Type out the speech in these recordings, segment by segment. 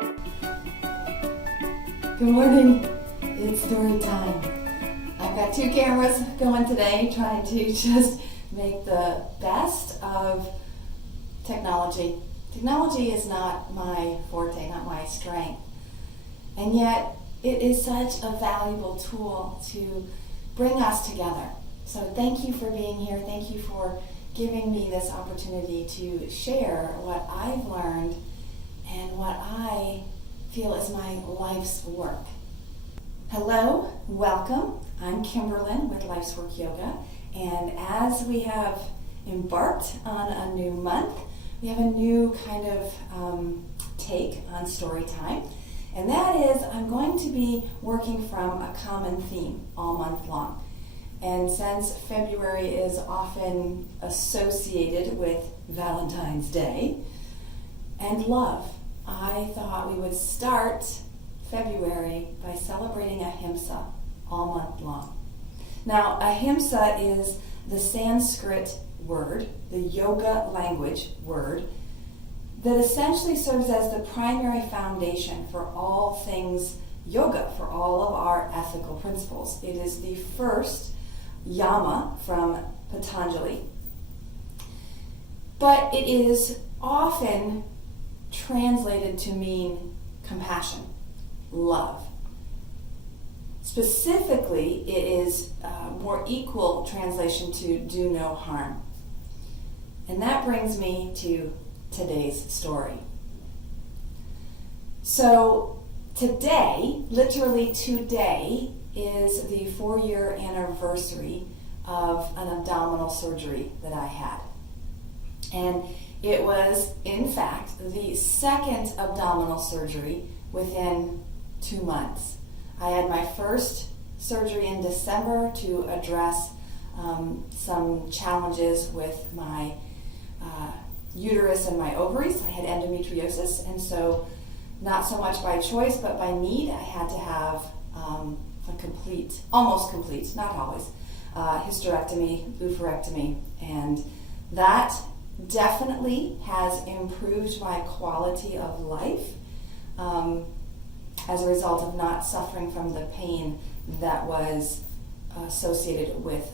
Good morning. It's story time. I've got two cameras going today, trying to just make the best of technology. Technology is not my forte, not my strength. And yet, it is such a valuable tool to bring us together. So thank you for being here. Thank you for giving me this opportunity to share what I've learned and what I feel is my life's work. Hello, welcome. I'm Kimberlyn with Life's Work Yoga, and as we have embarked on a new month, we have a new kind of take on story time, and that is I'm going to be working from a common theme all month long. And since February is often associated with Valentine's Day and love, I thought we would start February by celebrating Ahimsa all month long. Now, Ahimsa is the Sanskrit word, the yoga language word, that essentially serves as the primary foundation for all things yoga, for all of our ethical principles. It is the first yama from Patanjali. But it is often translated to mean compassion, love. Specifically, it is a more equal translation to do no harm. And that brings me to today's story. So today, literally today, is the 4-year anniversary of an abdominal surgery that I had. And it was, in fact, the second abdominal surgery within 2 months. I had my first surgery in December to address some challenges with my uterus and my ovaries. I had endometriosis, and so not so much by choice, but by need, I had to have a complete, almost complete, not always, hysterectomy, oophorectomy, and that definitely has improved my quality of life as a result of not suffering from the pain that was associated with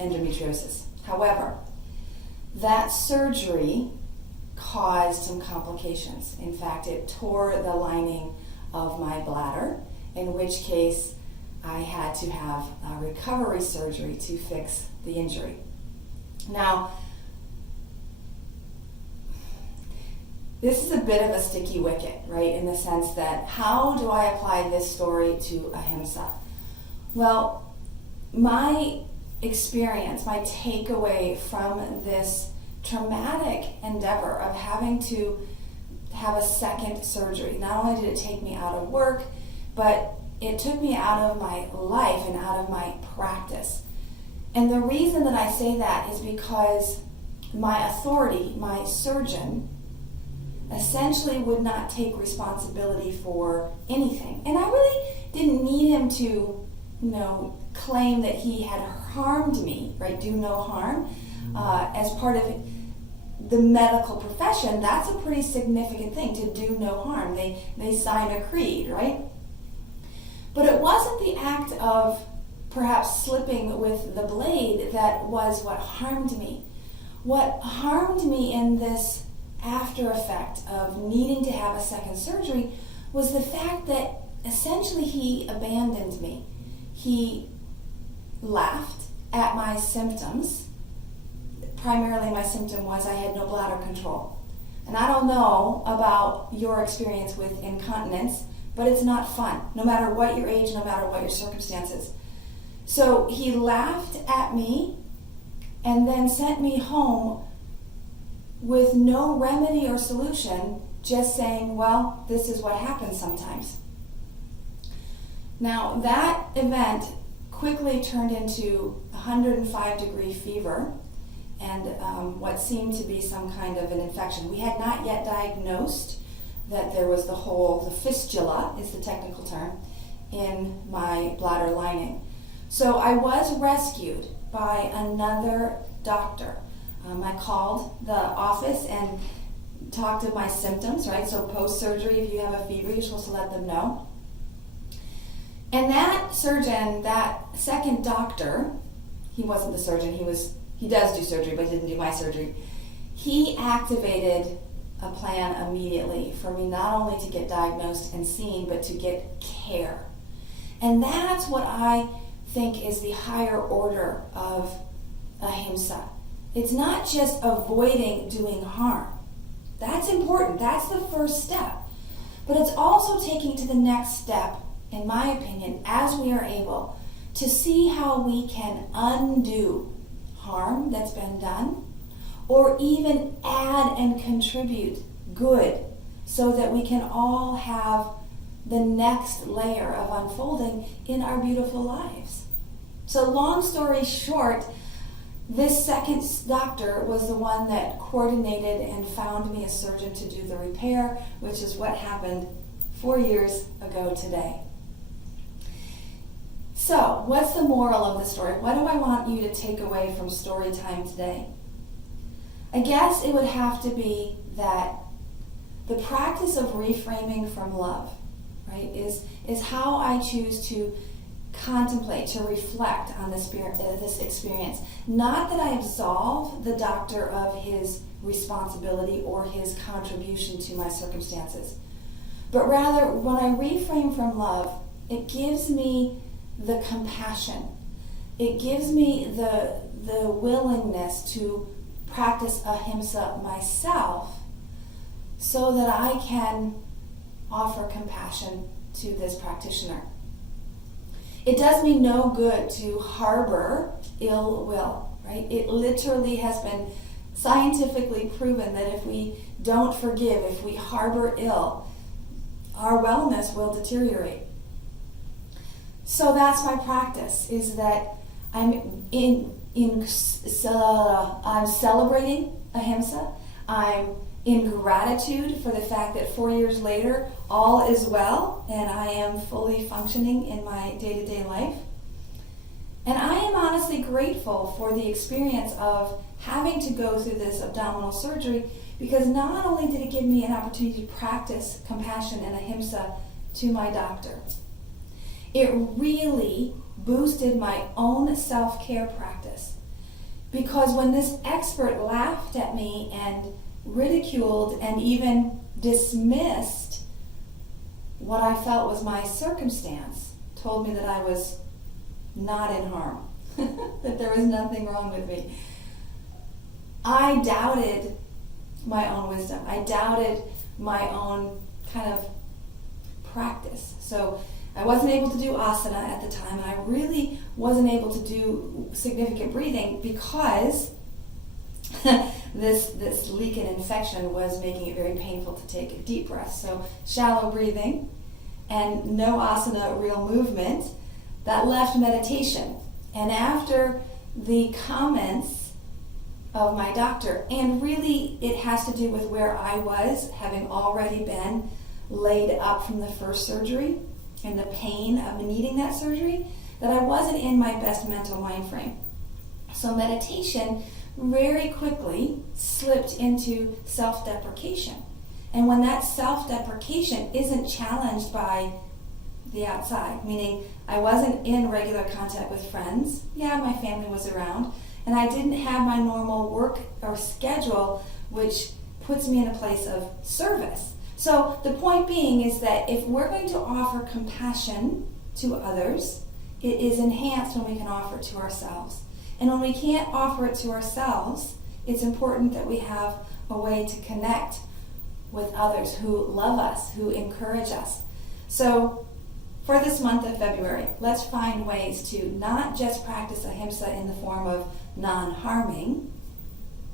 endometriosis. However, that surgery caused some complications. In fact, it tore the lining of my bladder, in which case I had to have a recovery surgery to fix the injury. Now, this is a bit of a sticky wicket, right, in the sense that how do I apply this story to Ahimsa? Well, my experience, my takeaway from this traumatic endeavor of having to have a second surgery, not only did it take me out of work, but it took me out of my life and out of my practice. And the reason that I say that is because my authority, my surgeon, essentially would not take responsibility for anything. And I really didn't need him to, claim that he had harmed me, right? Do no harm. As part of the medical profession, that's a pretty significant thing, to do no harm. They sign a creed, right? But it wasn't the act of perhaps slipping with the blade that was what harmed me. What harmed me in this after effect of needing to have a second surgery was the fact that essentially he abandoned me. He laughed at my symptoms. Primarily my symptom was I had no bladder control. And I don't know about your experience with incontinence, but it's not fun, no matter what your age, no matter what your circumstances. So he laughed at me and then sent me home with no remedy or solution, just saying, well, this is what happens sometimes. Now, that event quickly turned into 105-degree fever and what seemed to be some kind of an infection. We had not yet diagnosed that there was the fistula is the technical term, in my bladder lining. So I was rescued by another doctor. I called the office, and talked of my symptoms, right? So post-surgery, if you have a fever, you're supposed to let them know. And that surgeon, that second doctor, he wasn't the surgeon, he does do surgery, but he didn't do my surgery. He activated a plan immediately for me not only to get diagnosed and seen, but to get care. And that's what I think is the higher order of Ahimsa. It's not just avoiding doing harm. That's important. That's the first step. But it's also taking to the next step, in my opinion, as we are able to see how we can undo harm that's been done, or even add and contribute good so that we can all have the next layer of unfolding in our beautiful lives. So long story short, this second doctor was the one that coordinated and found me a surgeon to do the repair, which is what happened 4 years ago today. So, what's the moral of the story? What do I want you to take away from story time today? I guess it would have to be that the practice of reframing from love, right, is how I choose to contemplate, to reflect on this experience. Not that I absolve the doctor of his responsibility or his contribution to my circumstances, but rather when I reframe from love, it gives me the compassion. It gives me the willingness to practice ahimsa myself so that I can offer compassion to this practitioner. It does me no good to harbor ill will, right? It literally has been scientifically proven that if we don't forgive, if we harbor ill, our wellness will deteriorate. So that's my practice, is that I'm I'm celebrating ahimsa. I'm in gratitude for the fact that 4 years later, all is well, and I am fully functioning in my day-to-day life. And I am honestly grateful for the experience of having to go through this abdominal surgery, because not only did it give me an opportunity to practice compassion and ahimsa to my doctor, it really boosted my own self-care practice. Because when this expert laughed at me and ridiculed and even dismissed what I felt was my circumstance, told me that I was not in harm, that there was nothing wrong with me, I doubted my own wisdom. I doubted my own kind of practice. So I wasn't able to do asana at the time, and I really wasn't able to do significant breathing because this leak and infection was making it very painful to take deep breaths. So shallow breathing and no asana, real movement, that left meditation. And after the comments of my doctor, and really it has to do with where I was, having already been laid up from the first surgery and the pain of needing that surgery, that I wasn't in my best mental mind frame. So meditation very quickly slipped into self-deprecation. And when that self-deprecation isn't challenged by the outside, meaning I wasn't in regular contact with friends, yeah, my family was around, and I didn't have my normal work or schedule, which puts me in a place of service. So the point being is that if we're going to offer compassion to others, it is enhanced when we can offer it to ourselves. And when we can't offer it to ourselves, it's important that we have a way to connect with others who love us, who encourage us. So for this month of February, let's find ways to not just practice ahimsa in the form of non-harming,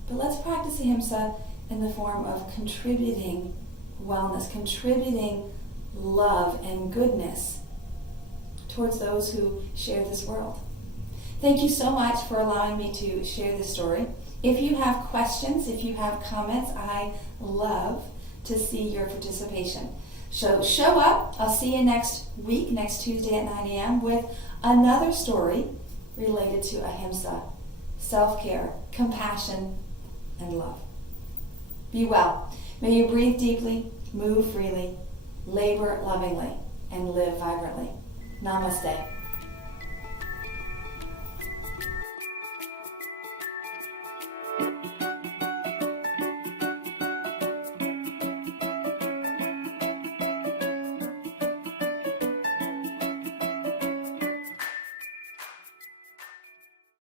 but let's practice ahimsa in the form of contributing wellness, contributing love and goodness towards those who share this world. Thank you so much for allowing me to share this story. If you have questions, if you have comments, I love to see your participation. So show up. I'll see you next week, next Tuesday at 9 a.m. with another story related to ahimsa, self-care, compassion, and love. Be well. May you breathe deeply, move freely, labor lovingly, and live vibrantly. Namaste.